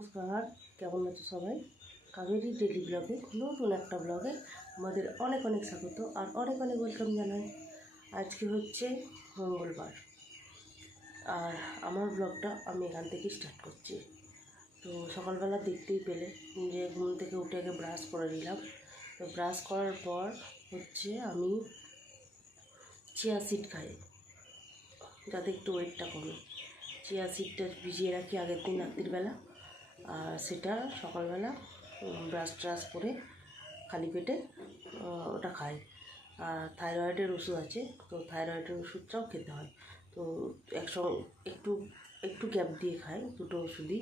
নমস্কার, কেমন আছো সবাই? কাবেরী ডেলি ব্লগে নতুন একটা ব্লগে আমাদের অনেক অনেক স্বাগত আর অনেক অনেক ওয়েলকাম জানাই। আজকে হচ্ছে মঙ্গলবার আর আমার ব্লগটা আমি এখান থেকে স্টার্ট করছি। তো সকালবেলা দেখতেই পেলে যে ঘুম থেকে উঠে আগে ব্রাশ করে নিলাম। তো ব্রাশ করার পর হচ্ছে আমি চিয়া সিড খাই যাতে একটু ওয়েটটা কমে। চিয়া সিডটা ভিজিয়ে রাখি আগের দিন রাত্রিবেলা, আর সেটা সকালবেলা ব্রাশ ট্রাশ করে খালি পেটে ওটা খাই। আর থাইরয়েডের ওষুধ আছে, তো থাইরয়েডের ওষুধটাও খেতে হয়। তো একসঙ্গে একটু একটু গ্যাপ দিয়ে খাই দুটো ওষুধই,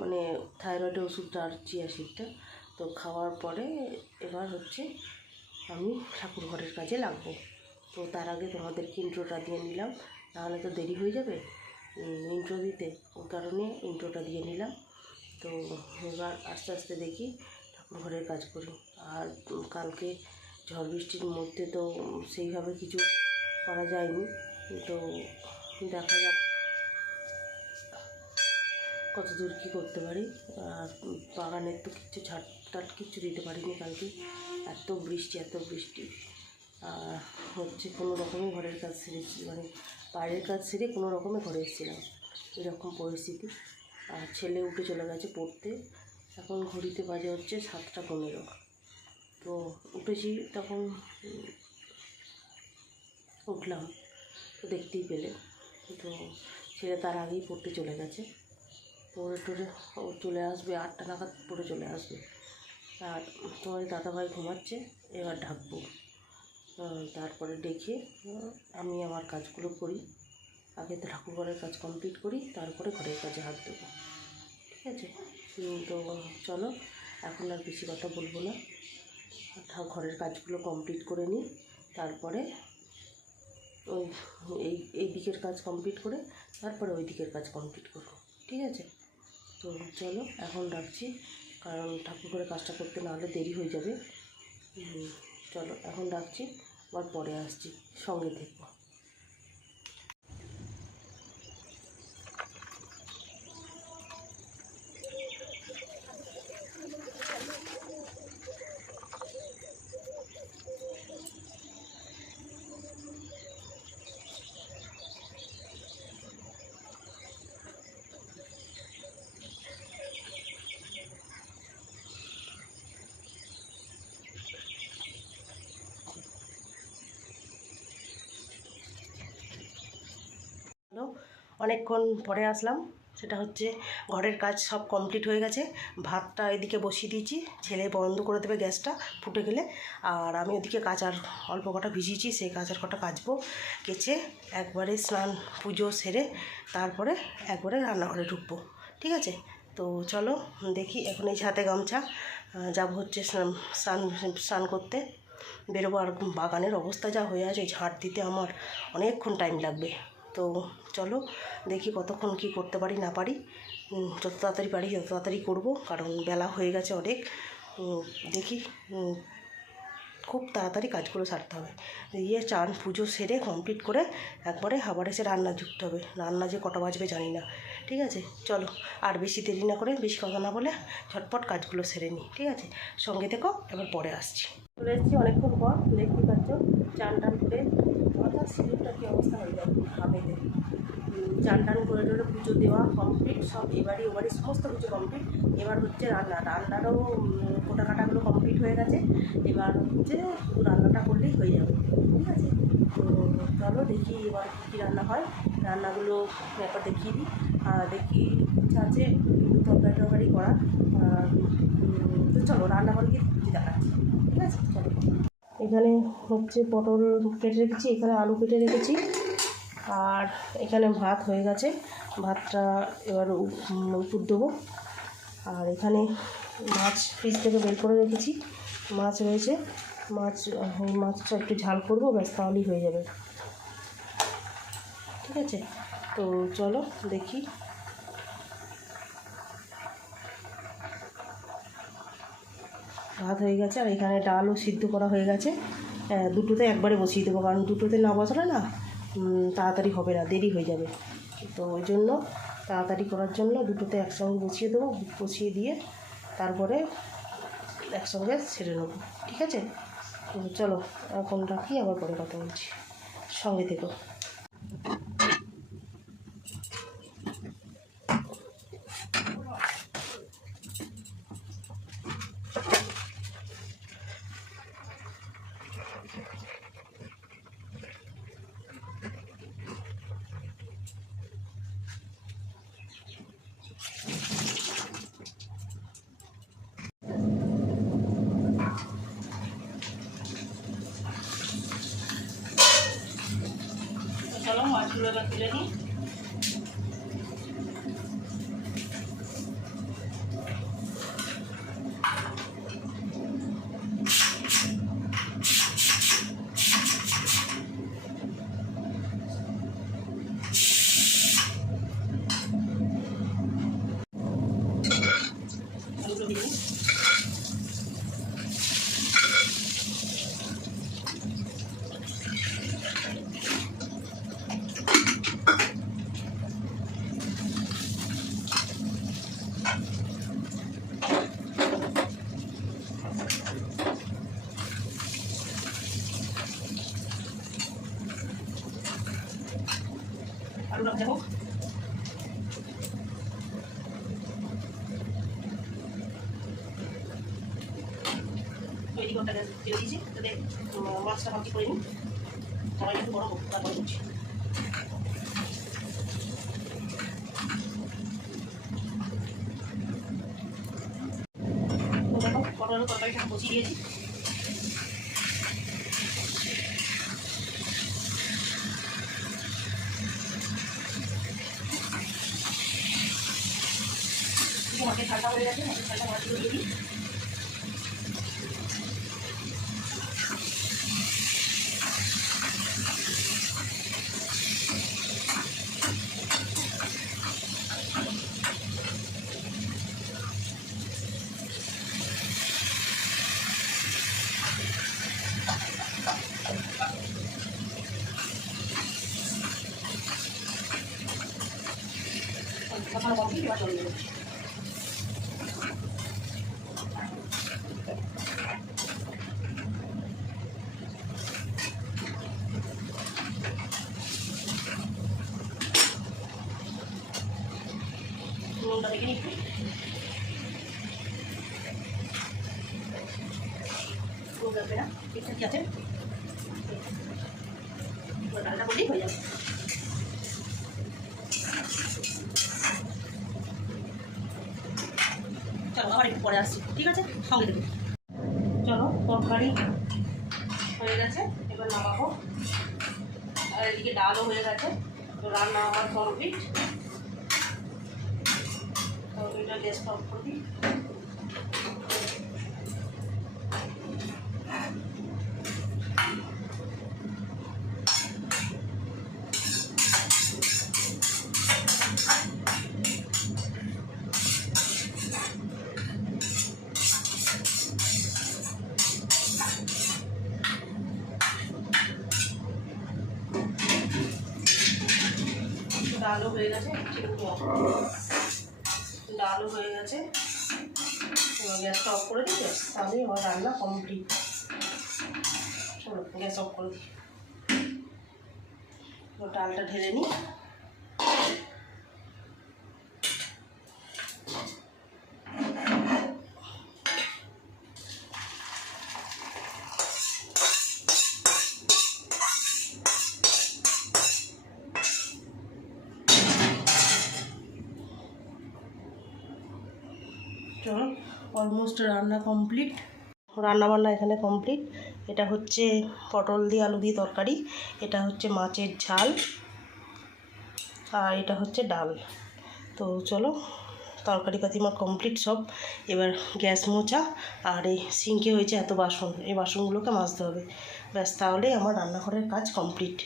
মানে থাইরয়েডের ওষুধটা আর চিয়া সিডটা। তো খাওয়ার পরে এবার হচ্ছে আমি ঠাকুর ঘরের কাজে লাগবো। তো তার আগে তোমাদেরকে ইন্ট্রোটা দিয়ে নিলাম, নাহলে তো দেরি হয়ে যাবে ইন্ট্রো দিতে, ওই কারণে ইন্ট্রোটা দিয়ে নিলাম। তো এবার আস্তে আস্তে দেখি ঠাকুর ঘরের কাজ করি। আর কালকে ঝড় বৃষ্টির মধ্যে তো সেইভাবে কিছু করা যায়নি, তো দেখা যাক কত দূর কী করতে পারি। আর বাগানের তো কিচ্ছু ঝাড় কিচ্ছু দিতে পারিনি কালকে, এত বৃষ্টি। হচ্ছে কোনো রকমে ঘরের কাজ সেরেছি, মানে বাইরের কাজ সেরে কোনো রকমে ঘরে এসেছিলাম, এরকম পরিস্থিতি। আর ছেলে উঠে চলে গেছে পড়তে, এখন ঘড়িতে বাজে হচ্ছে 7টা 15। তো উঠেছি তখন উঠলাম, তো দেখতেই পেলে। তো ছেলে তার আগেই পড়তে চলে গেছে, পড়ে টড়ে ও চলে আসবে 8টা নাগাদ, পড়ে চলে আসবে। আর তোমার দাদাভাই ঘুমাচ্ছে, এবার ঢাকবো। তারপরে ডেকে আমি আমার কাজগুলো করি। আগে তো ঠাকুরঘরের কাজ কমপ্লিট করি, তারপরে ঘরের কাজে হাত দেবো, ঠিক আছে? তো চলো, এখন আর বেশি কথা বলবো না, ঘরের কাজগুলো কমপ্লিট করে নিই। তারপরে ওই এই দিকের কাজ কমপ্লিট করে তারপরে ওই দিকের কাজ কমপ্লিট করবো, ঠিক আছে? তো চলো এখন রাখছি, কারণ ঠাকুরঘরের কাজটা করতে না হলে দেরি হয়ে যাবে। চলো এখন রাখছি, আবার পরে আসছি, সঙ্গে থেকো। অনেকক্ষণ পরে আসলাম, সেটা হচ্ছে ঘরের কাজ সব কমপ্লিট হয়ে গেছে। ভাতটা এদিকে বসিয়ে দিয়েছি, ছেলে বন্ধ করে দেবে গ্যাসটা ফুটে গেলে। আর আমি ওদিকে কাচার অল্প কটা ভিজিয়েছি, সেই কাচার কটা কাচবো, কেচে একবারে স্নান পুজো সেরে তারপরে একবারে রান্নাঘরে ঢুকবো, ঠিক আছে? তো চলো দেখি, এখন এই হাতে গামছা যাব হচ্ছে স্নান করতে বেরোবো। আর বাগানের অবস্থা যা হয়ে আছে, ঝাঁট দিতে আমার অনেকক্ষণ টাইম লাগবে। তো চলো দেখি কতক্ষণ কি করতে পারি না পারি, যত তাড়াতাড়ি পারি তত তাড়াতাড়ি করবো, কারণ বেলা হয়ে গেছে অনেক। দেখি খুব তাড়াতাড়ি কাজগুলো সারতে হবে, দিয়ে চান পুজো সেরে কমপ্লিট করে একবারে আবার এসে রান্না যুক্ত হবে। রান্না যে কটা বাজবে জানি না, ঠিক আছে? চলো আর বেশি দেরি না করে, বেশি কথা না বলে ঝটপট কাজগুলো সেরে নিই, ঠিক আছে? সঙ্গে থেকো, এবার পরে আসছি। চলে এসেছি অনেকক্ষণ পর, দেখতে পাচ্ছ চান টান করে অর্থাৎ সিঁদুরটা কী অবস্থা হয়ে যায় হাবেতে। চান টান করে টোরে পুজো দেওয়া কমপ্লিট সব, ওবারই সমস্ত কিছু কমপ্লিট। এবার হচ্ছে রান্নারও কোটা কাটাগুলো কমপ্লিট হয়ে গেছে। এবার হচ্ছে শুধু রান্নাটা করলেই হয়ে যাবে, ঠিক আছে? তো চলো দেখি এবার কী রান্না হয়, রান্নাগুলো একবার দেখিয়ে দিই। দেখি ইচ্ছা আছে তরকারি করা। তো চলো রান্নাঘরে গিয়ে দেখাচ্ছি, ঠিক আছে? চলো, এখানে হচ্ছে পটল কেটে রেখেছি, এখানে আলু কেটে রেখেছি, আর এখানে ভাত হয়ে গেছে। ভাতটা এবার উপর দেবো। আর এখানে মাছ ফ্রিজ থেকে বের করে রেখেছি, মাছ রয়েছে। মাছটা একটু ঝাল করবো, ব্যাস তাহলেই হয়ে যাবে, ঠিক আছে? তো চলো দেখি। ভাত হয়ে গেছে, আর এখানে ডালও সিদ্ধ করা হয়ে গেছে। দুটোতে একবারে বসিয়ে দেবো, কারণ দুটোতে না বসালে না তাড়াতাড়ি হবে না, দেরি হয়ে যাবে। তো ওই জন্য তাড়াতাড়ি করার জন্য দুটোতে একসঙ্গে বসিয়ে দেবো, বসিয়ে দিয়ে তারপরে একসঙ্গে ছেড়ে নেবো। ঠিক আছে, চলো এখন রাখি, আবার পরে কথা বলছি, সঙ্গে থেকো। চলো মাছগুলো এবার তুলে নিই। আলুটা ভাজা হোক। তৈরি করতে তেলে দিয়েছি, যাতে মাছটা ভাজি করে নিই। সবাই একটু বড় হোক, তারপরে করছি। পটলের তরকারিটা বসিয়ে দিয়েছি। মাছের ঝালটা হয়ে গেছে, মাছের ঝালটা মাছগুলো দিয়ে দিই। মশলা কমপ্লিট, এবার জল দেবো। নুনটা দেখে নিই, নুন লাগবে না, ঠিকঠাকই আছে। ডালটা করলেই হয়ে যাবে। চলো আবার একটু পরে আসছি, ঠিক আছে, সঙ্গে দেবো। চলো তরকারি হয়ে গেছে, এবার নামাবো। আর এদিকে ডালও হয়ে গেছে, তো রান্না আমার কমপ্লিট। তরকারিটা গ্যাসটা অফ করে দিই। ডালও হয়ে গেছে, ডালও হয়ে গেছে। এবার গ্যাসটা অফ করে দিই, তাহলে আমার রান্না কমপ্লিট। চলো গ্যাস অফ করে দিই, ডালটা ঢেলে নিই। চলো অলমোস্ট রান্না কমপ্লিট, রান্নাবান্না এখানে কমপ্লিট। এটা হচ্ছে পটল দিয়ে আলু দিয়ে তরকারি, এটা হচ্ছে মাছের ঝাল, আর এটা হচ্ছে ডাল। তো চলো তরকারি পাতি আমার কমপ্লিট সব। এবার গ্যাস মোছা, আর এই সিঙ্কে হয়েছে এত বাসন, এই বাসনগুলোকে মাজতে হবে, ব্যাস তাহলেই আমার রান্নাঘরের কাজ কমপ্লিট।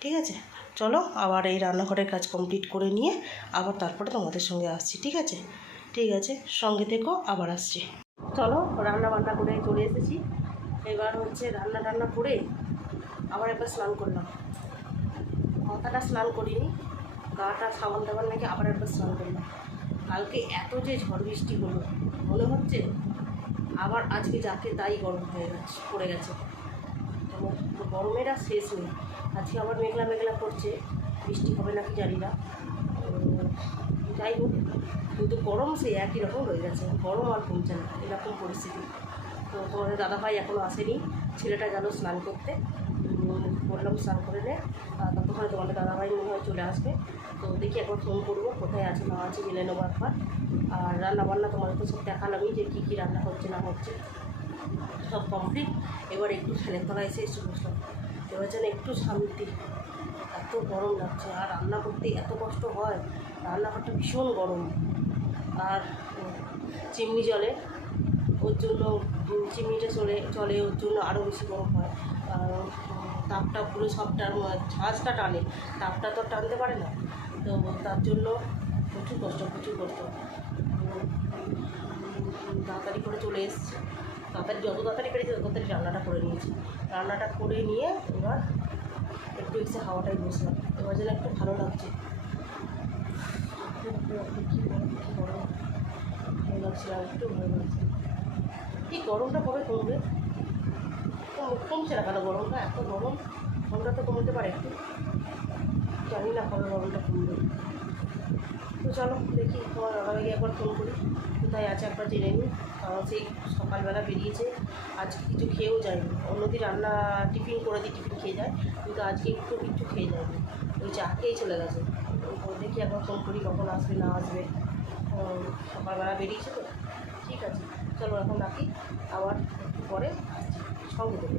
ঠিক আছে, চলো আবার এই রান্নাঘরের কাজ কমপ্লিট করে নিয়ে আবার তারপরে তোমাদের সঙ্গে আসছি। ঠিক আছে, ঠিক আছে, সঙ্গে থেকো, আবার আসছি। চলো রান্না বান্না করে চলে এসেছি। এবার হচ্ছে রান্না করে আবার একবার স্নান করলাম, মাথাটা স্নান করিনি, গাটা সাবান টাবান নাকি আবার একবার স্নান করলাম। কালকে এত যে ঝড় বৃষ্টি হলো, মনে হচ্ছে আবার আজকে যাকে তাই গরম হয়ে গেছে, পড়ে গেছে। গরমের আর শেষ নেই। আজকে আবার মেঘলা মেঘলা করছে, বৃষ্টি হবে নাকি জানি না। যাই হোক, কিন্তু গরম সেই একই রকম রয়ে গেছে, গরম আর কমছে না, এরকম পরিস্থিতি। তো তোমাদের দাদাভাই এখনও আসেনি, ছেলেটা গেল স্নান করতে। বললাম স্নান করে নে, ততক্ষণে তোমাদের দাদাভাই মনে হয় চলে আসবে। তো দেখি একবার ফোন করবো, কোথায় আছে না আছে জেনে নেবো একবার। আর রান্নাবান্না তোমাদের তো সব দেখালামই যে কী কী রান্না হচ্ছে না হচ্ছে, সব কমপ্লিট। এবার একটু ফ্যানের তলায় এসে বসলাম, এবার যেন একটু শান্তি। এত গরম লাগছে, আর রান্না করতে এত কষ্ট হয়, রান্নাঘরটা ভীষণ গরম। আর চিমনি জলে, ওর জন্য চিমনিটা চলে ওর জন্য আরও বেশি গরম হয়। তাপটা পুরো সবটার ঝাঁঝটা টানে, তাপটা তো টানতে পারে না। তো তার জন্য প্রচুর কষ্ট। তাড়াতাড়ি করে চলে এসছে, যত তাড়াতাড়ি পেরেছি তত তাড়াতাড়ি রান্নাটা করে নিয়েছি। রান্নাটা করে নিয়ে এবার একটু এসে হাওয়াটাই বসলাম, এবার যেন একটু ভালো লাগছে। কী গরম ভালো লাগছে, আর একটু ভালো লাগছে। এই গরমটা কবে কমবে? কমছে না কেন গরমটা? এত গরমটা তো কমতে পারে একটু, জানি না কবে গরমটা কমবে। তো চলো দেখি, তোমার দাদাভাইকে একবার ফোন করি, কোথায় আছে একবার জেনে নিই। কারণ সেই সকালবেলা বেরিয়েছে, আজকে কিছু খেয়েও যায়নি। অন্যদিন রান্না টিফিন করে দিই, টিফিন খেয়ে যায়, কিন্তু আজকে একটু কিচ্ছু খেয়ে যায়নি, ওই চা খেয়েই চলে গেছে। দেখি একবার ফোন করি কখন আসবে না আসবে। সকালবেলা বেরিয়েছে তো, ঠিক আছে চলো এখন রাখি, আবার একটু পরে আসছি, সঙ্গে দেবে।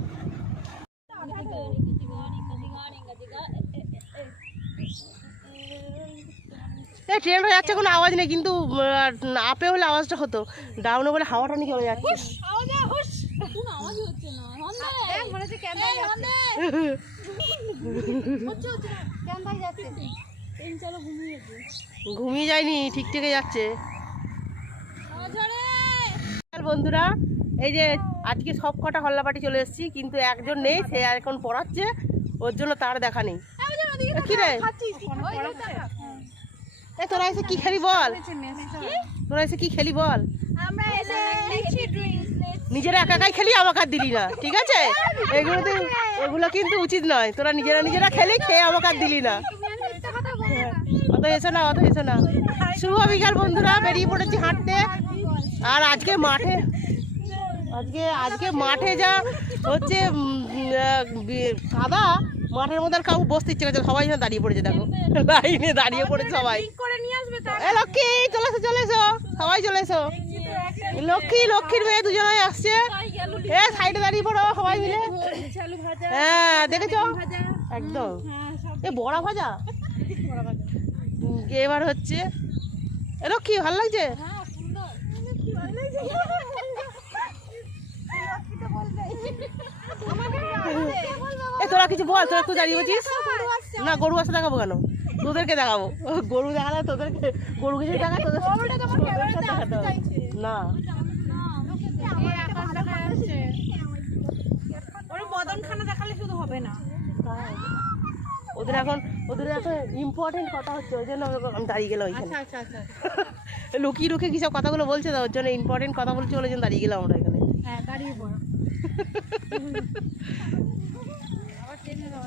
এই ট্রেনটা যাচ্ছে, কোনো আওয়াজ নেই, কিন্তু আপে হলে আওয়াজটা হতো, ডাউনে বলে হাওয়াটা নাকি হয়ে যাচ্ছে। ঘুমিয়ে যায়নি, ঠিক থেকে যাচ্ছে। বন্ধুরা, এই যে আজকে সব কটা হল্লাপাটি চলে এসেছি, কিন্তু একজন নেই, সে এখন পড়াচ্ছে, ওর জন্য তার দেখা নেই। কি রে তোরা এসে কি খেলি বল, তোরা এসে কি খেলি বল? নিজেরা একাই খেলি, আমাকে আর দিলি না, ঠিক আছে? এগুলো কিন্তু উচিত নয়, তোরা নিজেরা খেলি, খেয়ে আমাকে আর দিলি না। অত এসো না। শুভ বিকাল বন্ধুরা, বেরিয়ে পড়েছি হাঁটতে। আর আজকে মাঠে যা হচ্ছে কাদা, মাঠের মধ্যে আর কাউ বসতে ইচ্ছে করছে, সবাই যেন দাঁড়িয়ে পড়েছে, দেখো লাইনে দাঁড়িয়ে পড়েছে সবাই। লক্ষ্মী চলে এসো, সবাই চলে এসো। লক্ষ্মীর মেয়ে দুজনে আসছে, সাইডে দাঁড়িয়ে পড়ো সবাই মিলে। হ্যাঁ দেখেছো, একদম এ বড়া ভাজা। এবার হচ্ছে লক্ষ্মী, ভালো লাগছে? তোরা কিছু বল, তোরা একটু দাঁড়িয়ে বলছিস না। গরু আসতে দেখাবো কেন? তোদেরকে দেখাবো, গরু দেখালে তোদেরকে, গরু কিছু দেখায় তোদের দেখাতে হবে না। ওদের এখন ইম্পর্টেন্ট কথা হচ্ছে, ওই জন্য আমি দাঁড়িয়ে গেলাম ওইখানে। লুকিয়ে কি সব কথাগুলো বলছে, তো ওর জন্য ইম্পর্টেন্ট কথা বলছে, ওই জন্য দাঁড়িয়ে গেলাম আমরা এখানে।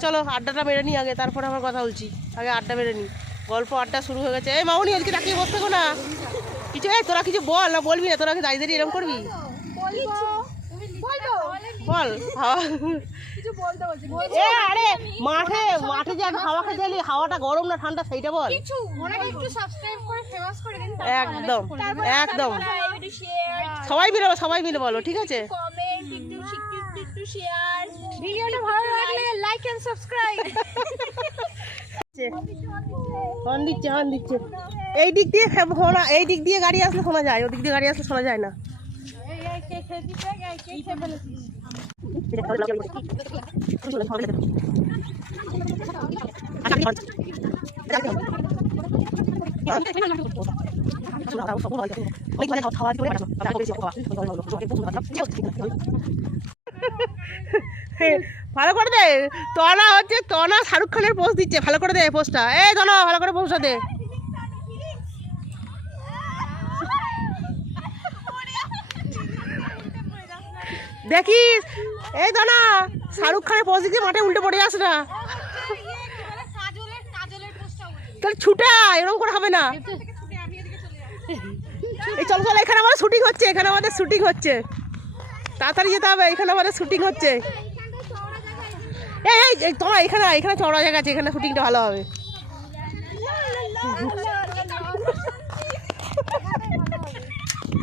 চলো আড্ডাটা মেরে নিই আগে, তারপরে আমার কথা বলছি। আগে আড্ডা মেরে নিই, গল্প আড্ডা শুরু হয়ে গেছে। এই মামনি, আজকে তাকিয়ে বসতে না কিছু, তোরা কিছু বল না, বলবি না? তোরা দাঁড়িয়ে এরকম করবি? বল। আরে মাঠে যে হাওয়া খেতে এলি, হাওয়াটা গরম না ঠান্ডা সেইটা বল। একদম সবাই মিলে বলো, ঠিক আছে? ভিডিওটা ভালো লাগলে লাইক এন্ড সাবস্ক্রাইব। হর্ন দিচ্ছে। এই দিক দিয়ে গাড়ি আসলে শোনা যায়, ওদিক দিয়ে গাড়ি আসলে শোনা যায় না। ভালো করে দে। তনা হচ্ছে তনা শাহরুখ খানের পোস্ট দিচ্ছে, ভালো করে দে পোস্টটা। এই তনা ভালো করে পোস্টটা দে। দেখিস এই তনা শাহরুখ খানের পোস্ট দিচ্ছে, মাঠে উল্টে পড়ে যাস না। তাহলে ছুটা এরকম করে হবে না। এই চল চল, এখানে আমাদের শুটিং হচ্ছে, এখানে আমাদের শুটিং হচ্ছে, তাড়াতাড়ি যেতে হবে, এখানে আমাদের শুটিং হচ্ছে। এই এই তোমার এখানে এখানে চড়া জায়গা আছে, এখানে শুটিংটা ভালো হবে।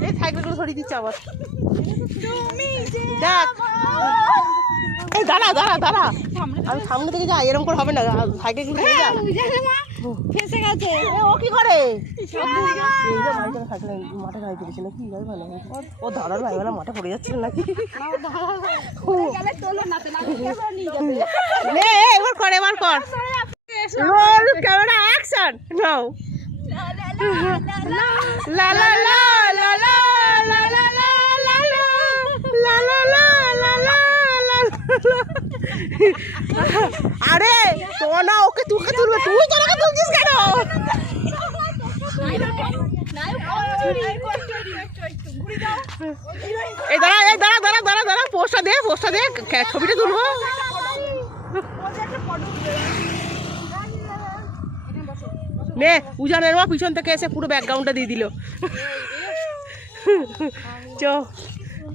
এই সাইকেলগুলো সরিয়ে দিচ্ছে আবার। দেখ এই দাঁড়া দাঁড়া দাঁড়া, আমি সামনে থেকে যাই, এরকম করে হবে না, সাইকেলগুলো সরিয়ে যা। ফেসে গেছে ও কি করে? মাঠে গাড়ি চলেছে নাকি? ভালো ও দাঁড়ার ভাইবেলা মাঠে পড়ে যাচ্ছিল নাকি? এবার কর, এবার কর, রোল ক্যামেরা অ্যাকশন নাও। লা লা লা লা লা লা লা লা লা লা লা লা লা। আরে তোনা ওকে তুকে তুলবে, তুই তোনাকে তুলছিস কেন? এই দাঁড়া এই দাঁড়া দাঁড়া দাঁড়া দাঁড়া, পোস্টটা দে, পোস্টটা দে, ছবিটা তুলবো। নে উজানের মা পিছন থেকে এসে পুরো ব্যাকগ্রাউন্ডটা দিয়ে দিল। চ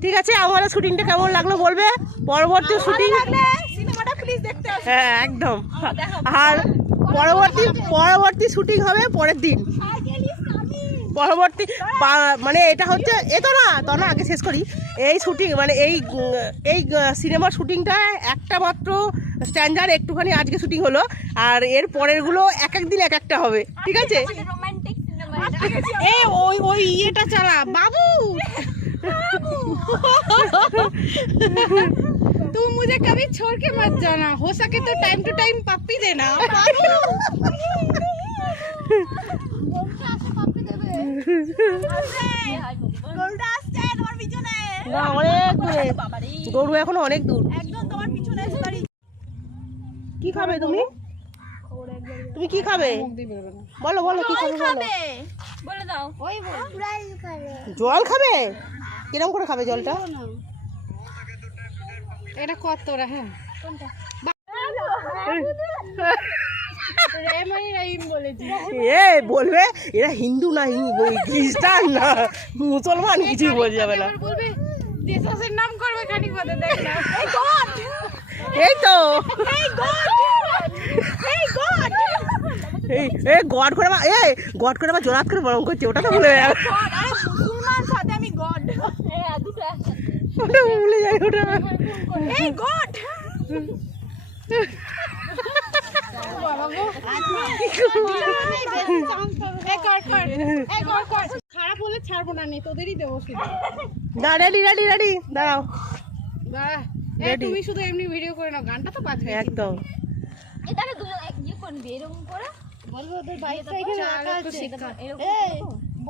ঠিক আছে, আমাদের শুটিংটা কেমন লাগলো বলবে, পরবর্তী শুটিং সিনেমাটা প্লিজ দেখতে আসো। হ্যাঁ একদম, আর পরবর্তী শুটিং হবে পরের দিন। পরবর্তী মানে এটা হচ্ছে এটা না, তা না আগে শেষ করি। এই শুটিং মানে এই সিনেমার শুটিংটা একটা মাত্র স্ট্যান্ডার্ড, একটুখানি আজকে শুটিং হলো, আর এর পরেরগুলো এক এক দিন এক একটা হবে, ঠিক আছে? এই ওই ওই ইয়েটা চালা বাবু। तुम मुझे कभी छोड़ के मत जाना, हो सके तो टाइम टू टाइम पप्पी देना। গরু এখন অনেক দূর, কি খাবে তুমি? তুমি কি খাবে বলো, বলো কি খাবে বলে দাও। জল খাবে? কিরকম করে খাবে জলটা? এটা কত রে? হ্যাঁ বলবে এরা হিন্দু না খ্রিস্টান না মুসলমান, কিছু বলে যাবে না। নাম করবে খানিক বাদে, দেখ না এই তো গড করে গড করে আবার জোরাত করে বরং করছে, ওটা তো ভুলে যাবে। মুসলমান সাথে আমি গড, ওটা ভুলে যাই, ওটা এই গড। খারাপ হলে ছাড়বো না, তোদেরই দেবো শুধু। রেডি রেডি রেডি দাঁড়াও, তুমি শুধু এমনি ভিডিও করে নাও, গানটা তো বাজবে একদম। বলো ওদের বাইকটা এখানে রাখা আছে,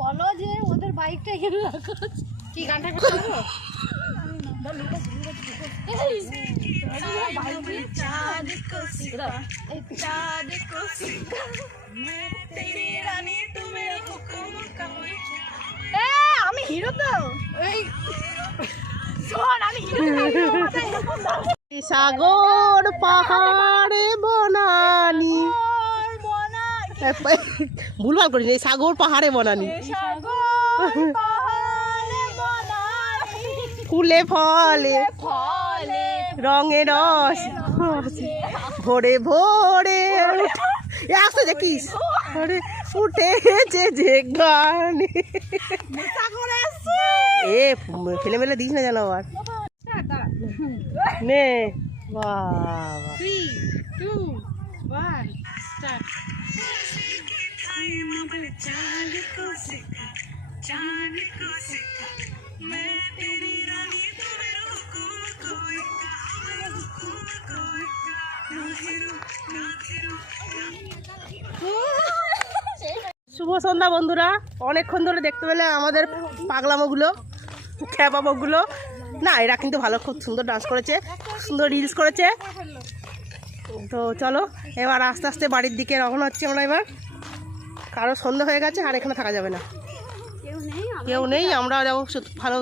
বলো যে ওদের বাইকটা এখানে রাখা আছে। কি গানটা করবো? আমি হিরো তো, সাগর পাহাড়ে বনানি, ভুলভাল করিস, এই সাগর পাহাড়ে বনানি, ফুলে ফলে রঙে রস ভোরে ভোরে আসতে দেখিস উঠেছে যে গান। এ ফেলে মেলে দিস না যেন আবার। নে বাবা 3, 2, 1 স্টার্ট। শুভ সন্ধ্যা বন্ধুরা, অনেকক্ষণ ধরে দেখতে পেলে আমাদের পাগলামোগুলো খ্যাপামোগুলো। না এরা কিন্তু ভালো, খুব সুন্দর ডান্স করেছে, সুন্দর রিলস করেছে। তো চলো এবার আস্তে আস্তে বাড়ির দিকে রওনা হচ্ছি আমরা এবার, কারো সন্ধ্যা হয়ে গেছে আর এখানে থাকা যাবে না, কেউ নেই। আমরা যাবো ভালো,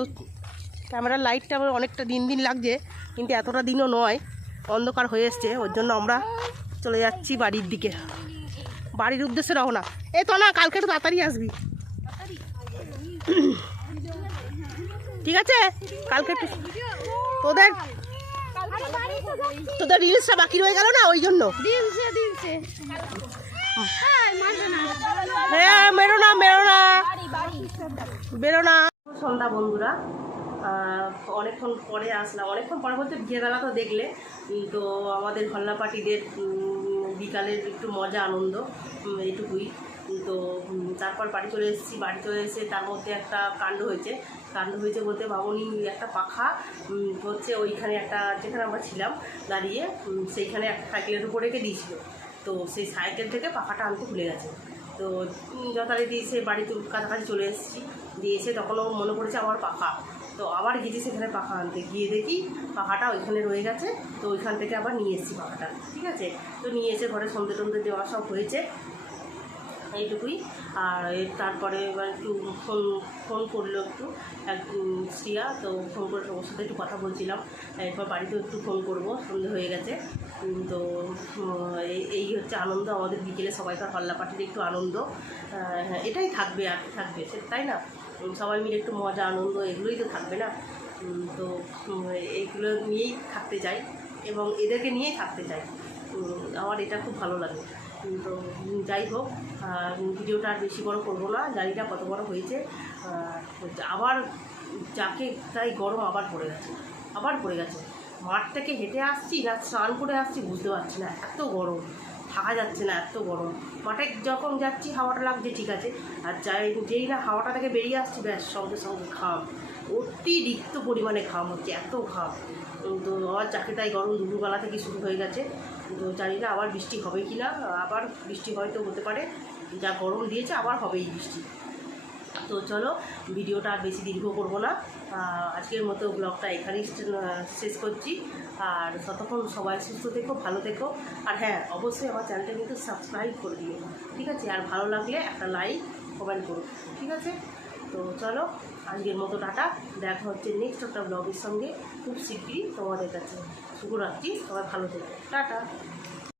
ক্যামেরার লাইটটা আমার অনেকটা দিন দিন লাগছে, কিন্তু এতটা দিনও নয়, অন্ধকার হয়ে এসছে, ওর জন্য আমরা চলে যাচ্ছি বাড়ির দিকে, বাড়ির উদ্দেশ্যে রওনা। এই তো না, কালকে একটু তাড়াতাড়ি আসবি, ঠিক আছে? কালকে একটু তোদের রিলসটা বাকি রয়ে গেল না, ওই জন্য। হ্যাঁ মেরো না বেরো না। সন্ধ্যা বন্ধুরা, অনেকক্ষণ পরে আসলাম, অনেকক্ষণ পরে বলতে বিকেলবেলা তো দেখলে, তো আমাদের হল্লা পার্টিদের বিকালের একটু মজা আনন্দ এইটুকুই। তো তারপর বাড়ি চলে এসেছি, বাড়ি চলে এসে তার মধ্যে একটা কাণ্ড হয়েছে বলতে মামনি একটা পাখা হচ্ছে ওইখানে একটা, যেখানে আমরা ছিলাম দাঁড়িয়ে, সেইখানে একটা সাইকেলের উপর রেখে দিয়েছিল। তো সেই সাইকেল থেকে পাখাটা আনতে ভুলে গেছে। তো যথারীতি সে বাড়িতে কাছাকাছি চলে এসেছি, দিয়ে এসে তখনও মনে পড়েছে আমার পাখা। তো আবার গেছি সেখানে পাখা আনতে, গিয়ে দেখি পাখাটা ওইখানে রয়ে গেছে। তো ওইখান থেকে আবার নিয়ে এসেছি পাখাটা, ঠিক আছে? তো নিয়ে এসে ঘরে সন্ধে টন্ধে দেওয়া সব হয়েছে, এইটুকুই। আর তারপরে এবার একটু ফোন করলো একটু শ্রিয়া, তো ফোন করে ওর সাথে একটু কথা বলছিলাম। এরপর বাড়িতেও একটু ফোন করবো, সন্ধে হয়ে গেছে। তো এই হচ্ছে আনন্দ আমাদের বিকেলে, সবাইকার হল্লা পার্টির একটু আনন্দ, এটাই থাকবে আর থাকবে সে, তাই না? সবাই মিলে একটু মজা আনন্দ এগুলোই তো থাকবে না। তো এইগুলো নিয়েই থাকতে চাই এবং এদেরকে নিয়েই থাকতে চাই, আমার এটা খুব ভালো লাগে। তো যাই হোক, ভিডিওটা আর বেশি বড় করবো না, জানিটা কত বড় হয়েছে। আবার যাকে তাই গরম আবার পড়ে গেছে। মাঠ থেকে হেঁটে আসছি না স্নান করে আসছি বুঝতে পারছি না, এত গরম, থাকা যাচ্ছে না, এত গরম। মাঠে যখন যাচ্ছি হাওয়াটা লাগছে ঠিক আছে, আর যেই না হাওয়াটা থেকে বেরিয়ে আসছি ব্যাস সঙ্গে সঙ্গে ঘাম, অতিরিক্ত পরিমাণে ঘাম হচ্ছে, এত ঘাম। তো আবার যাকে তাই গরম দুপুরবেলা থেকে শুরু হয়ে গেছে। তো জানি না আবার বৃষ্টি হবে কি না, আবার বৃষ্টি হয়তো হতে পারে, যা গরম দিয়েছে আবার হবেই বৃষ্টি। তো চলো ভিডিওটা আর বেশি দীর্ঘ করবো না, আজকের মতো ব্লগটা এখানেই শেষ করছি। আর ততক্ষণ সবাই সুস্থ থেকো, ভালো থেকো। আর হ্যাঁ, অবশ্যই আমার চ্যানেলটা কিন্তু সাবস্ক্রাইব করে দিও, ঠিক আছে? আর ভালো লাগলে একটা লাইক কমেন্ট করো, ঠিক আছে? তো চলো আজকের মতো টাটা, দেখা হচ্ছে নেক্সট একটা ব্লগের সঙ্গে খুব শীঘ্রই তোমাদের কাছে। শুভরাত্রি, সবাই ভালো থেকো, টাটা।